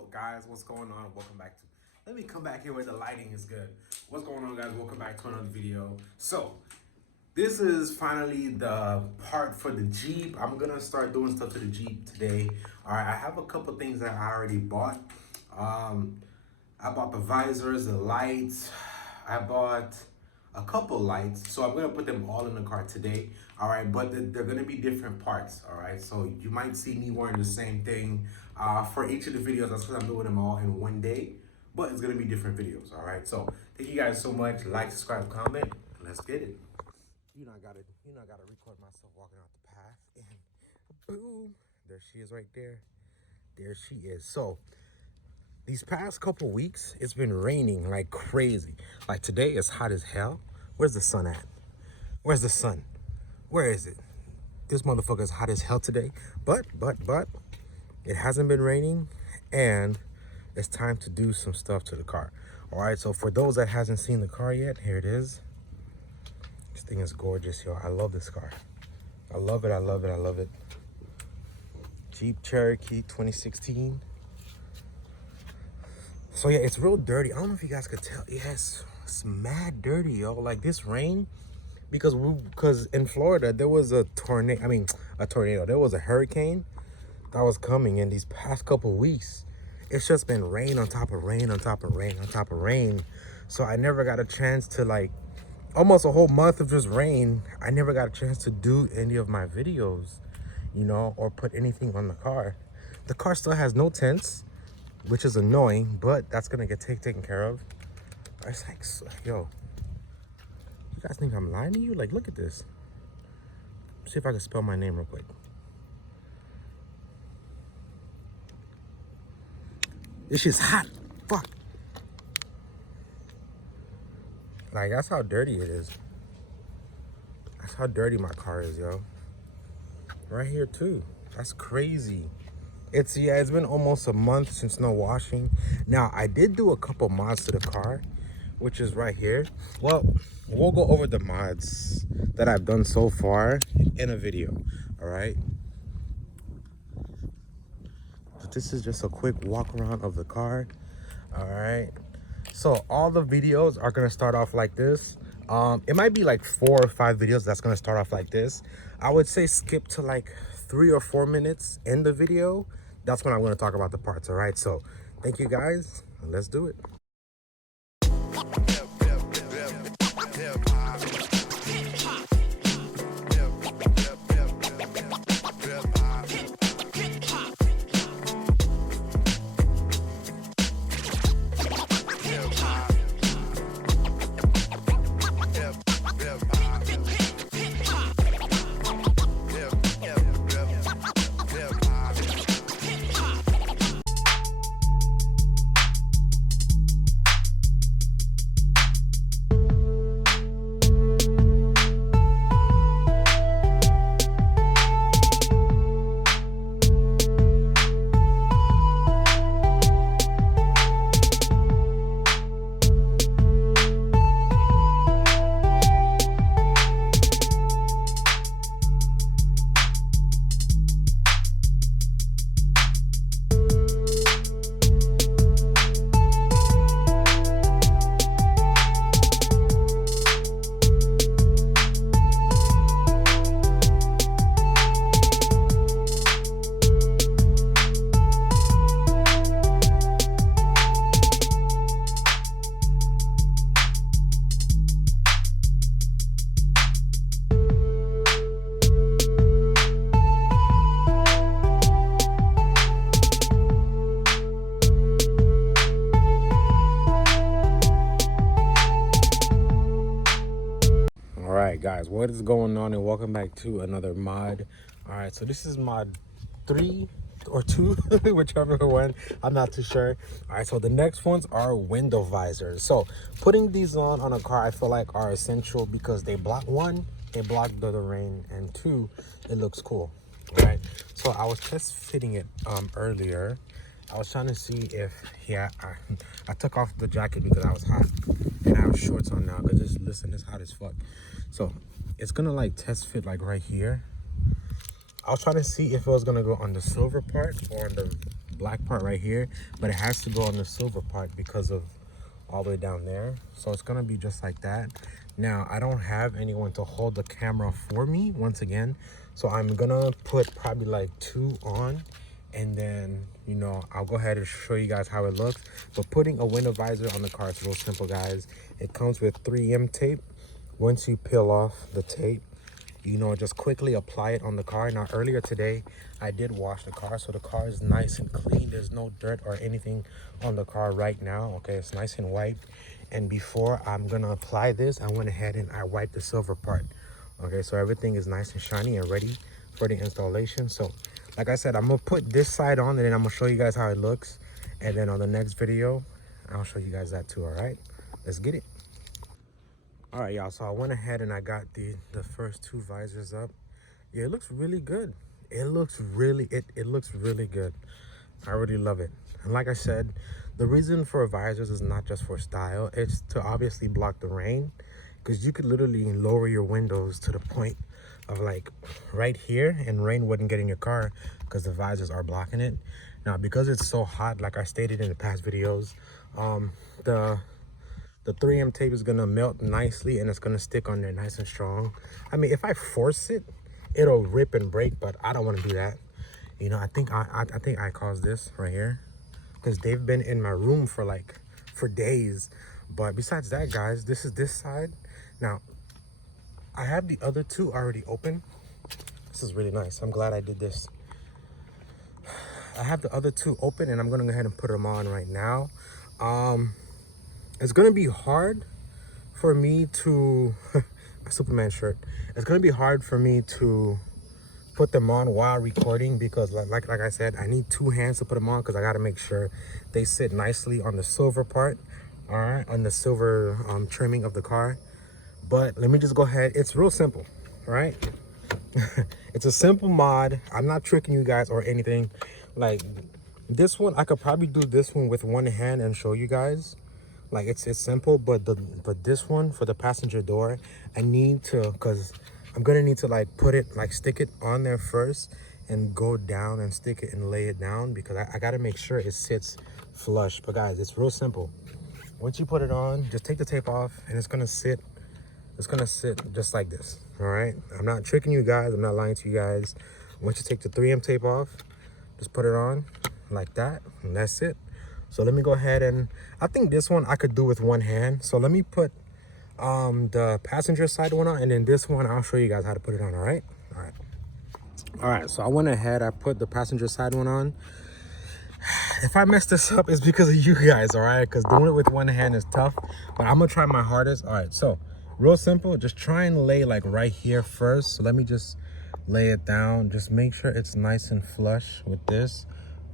So guys, what's going on? Welcome back to, let me come back here where the lighting is good. What's going on, guys? Welcome back to another video. So this is finally the part for the Jeep. I'm gonna start doing stuff to the Jeep today. All right, I have a couple things that I already bought. I bought the visors, the lights. I bought a couple lights, so I'm gonna put them all in the car today. All right, but they're gonna be different parts. All right, so you might see me wearing the same thing for each of the videos. That's because I'm doing them all in one day, but it's gonna be different videos. All right, so thank you guys so much. Like, subscribe, comment. Let's get it. I gotta record myself walking out the path, and boom, there she is right there. There she is. So these past couple weeks, it's been raining like crazy. Like today, it's hot as hell. Where's the sun at? Where's the sun? Where is it? This motherfucker is hot as hell today. But, it hasn't been raining, and it's time to do some stuff to the car. All right, so for those that hasn't seen the car yet, here it is. This thing is gorgeous, yo. I love this car. I love it, I love it, I love it. Jeep Cherokee 2016. So yeah, it's real dirty. I don't know if you guys could tell. Yes, it's mad dirty, yo. Like this rain, because in Florida there was a tornado. There was a hurricane that was coming in these past couple weeks. It's just been rain on top of rain on top of rain on top of rain. So I never got a chance to, like, almost a whole month of just rain. I never got a chance to do any of my videos, you know, or put anything on the car. The car still has no tents, which is annoying, but that's gonna get taken care of. It's like, yo, you guys think I'm lying to you? Like, look at this. See if I can spell my name real quick. This shit's hot. Fuck. Like, that's how dirty it is. That's how dirty my car is, yo. Right here too. That's crazy. It's been almost a month since no washing. Now, I did do a couple mods to the car, which is right here. Well, we'll go over the mods that I've done so far in a video, all right? But this is just a quick walk around of the car, all right? So all the videos are gonna start off like this. It might be like 4 or 5 videos that's gonna start off like this. I would say skip to like 3 or 4 minutes in the video. That's when I'm going to talk about the parts. All right, so thank you guys. Let's do it. Alright guys, what is going on, and welcome back to another mod. Alright, so this is mod 3 or 2, whichever one, I'm not too sure. Alright, so the next ones are window visors. So putting these on a car, I feel like are essential because they block, 1, they block the rain, and 2, it looks cool. Alright, so I was test fitting it earlier. I was trying to see if, I took off the jacket because I was hot, and I have shorts on now because listen, it's hot as fuck. So it's gonna like test fit like right here. I was trying to see if it was gonna go on the silver part or on the black part right here, but it has to go on the silver part because of all the way down there. So it's gonna be just like that. Now, I don't have anyone to hold the camera for me once again, so I'm gonna put probably like 2 on, and then, you know, I'll go ahead and show you guys how it looks. But putting a window visor on the car is real simple, guys. It comes with 3M tape. Once you peel off the tape, you know, just quickly apply it on the car. Now, earlier today, I did wash the car, so the car is nice and clean. There's no dirt or anything on the car right now. Okay, it's nice and white. And before I'm gonna apply this, I went ahead and I wiped the silver part. Okay, so everything is nice and shiny and ready for the installation. So, like I said, I'm gonna put this side on, and then I'm gonna show you guys how it looks. And then on the next video, I'll show you guys that too. All right, let's get it. All right, y'all, so I went ahead and I got the first 2 visors up. Yeah, it looks really good. It looks really good. I really love it. And like I said, the reason for visors is not just for style. It's to obviously block the rain, because you could literally lower your windows to the point of like right here, and rain wouldn't get in your car because the visors are blocking it. Now, because it's so hot, like I stated in the past videos, the 3M tape is gonna melt nicely, and it's gonna stick on there nice and strong. I mean, if I force it, it'll rip and break, but I don't want to do that. You know, I think I caused this right here, because they've been in my room for days. But besides that, guys, this is this side. Now, I have the other 2 already open. This is really nice. I'm glad I did this. I have the other 2 open, and I'm gonna go ahead and put them on right now. It's gonna be hard for me to my Superman shirt. It's gonna be hard for me to put them on while recording, because like I said, I need 2 hands to put them on, because I gotta make sure they sit nicely on the silver part, all right, on the silver trimming of the car. But let me just go ahead. It's real simple, right? It's a simple mod. I'm not tricking you guys or anything. Like this one, I could probably do this one with 1 hand and show you guys. Like it's simple, but this one for the passenger door, I need to, because I'm gonna need to like put it, like stick it on there first and go down and stick it and lay it down, because I gotta make sure it sits flush. But guys, it's real simple. Once you put it on, just take the tape off, and it's gonna sit just like this. All right, I'm not tricking you guys, I'm not lying to you guys. Once you take the 3M tape off, just put it on like that, and that's it. So let me go ahead, and I think this one I could do with 1 hand. So let me put the passenger side one on, and then this one I'll show you guys how to put it on. All right, all right, so I went ahead, I put the passenger side one on. If I mess this up, it's because of you guys, all right, because doing it with 1 hand is tough, but I'm gonna try my hardest. All right, so real simple, just try and lay like right here first. So let me just lay it down. Just make sure it's nice and flush with this.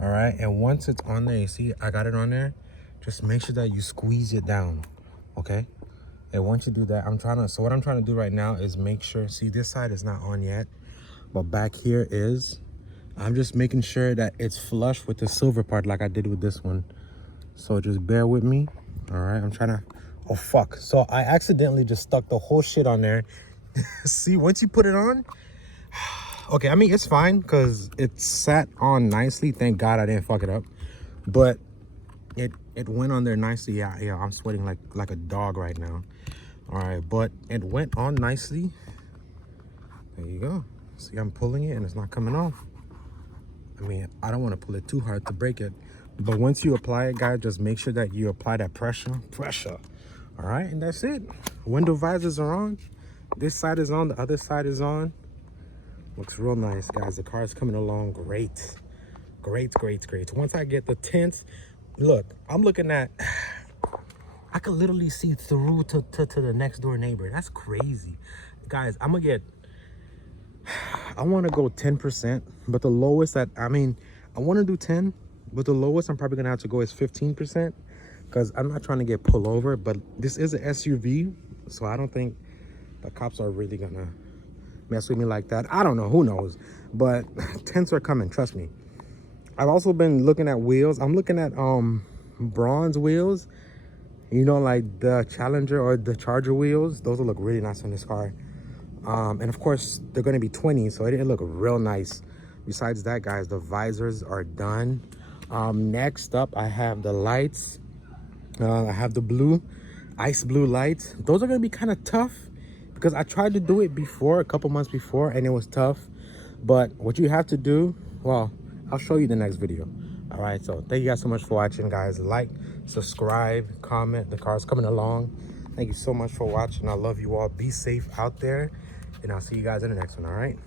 All right, and once it's on there, you see I got it on there, just make sure that you squeeze it down. Okay, and once you do that, so what I'm trying to do right now is make sure, see, this side is not on yet, but back here is. I'm just making sure that it's flush with the silver part like I did with this one. So just bear with me. All right, I'm trying to, oh fuck, so I accidentally just stuck the whole shit on there. See, once you put it on, okay, I mean, it's fine because it sat on nicely. Thank God I didn't fuck it up. But it went on there nicely. Yeah, I'm sweating like a dog right now. All right, but it went on nicely. There you go. See, I'm pulling it and it's not coming off. I mean, I don't want to pull it too hard to break it. But once you apply it, guys, just make sure that you apply that pressure. All right, and that's it. Window visors are on. This side is on, the other side is on. Looks real nice, guys. The car is coming along great. Great. Once I get the tint, look, I'm looking at, I could literally see through to the next door neighbor. That's crazy. Guys, I want to go 10%, but the lowest I want to do 10, but the lowest I'm probably going to have to go is 15%, because I'm not trying to get pulled over, but this is an SUV, so I don't think the cops are really going to mess with me like that. I don't know, who knows, but tents are coming, trust me. I've also been looking at wheels. I'm looking at bronze wheels, you know, like the Challenger or the Charger wheels. Those will look really nice on this car. And of course they're going to be 20, so it look real nice. Besides that, guys, the visors are done. Next up, I have the lights. I have the blue, ice blue lights. Those are gonna be kind of tough because I tried to do it before, a couple months before, and it was tough. But what you have to do, well, I'll show you the next video. All right, so thank you guys so much for watching, guys. Like, subscribe, comment. The car's coming along. Thank you so much for watching. I love you all. Be safe out there, and I'll see you guys in the next one. All right.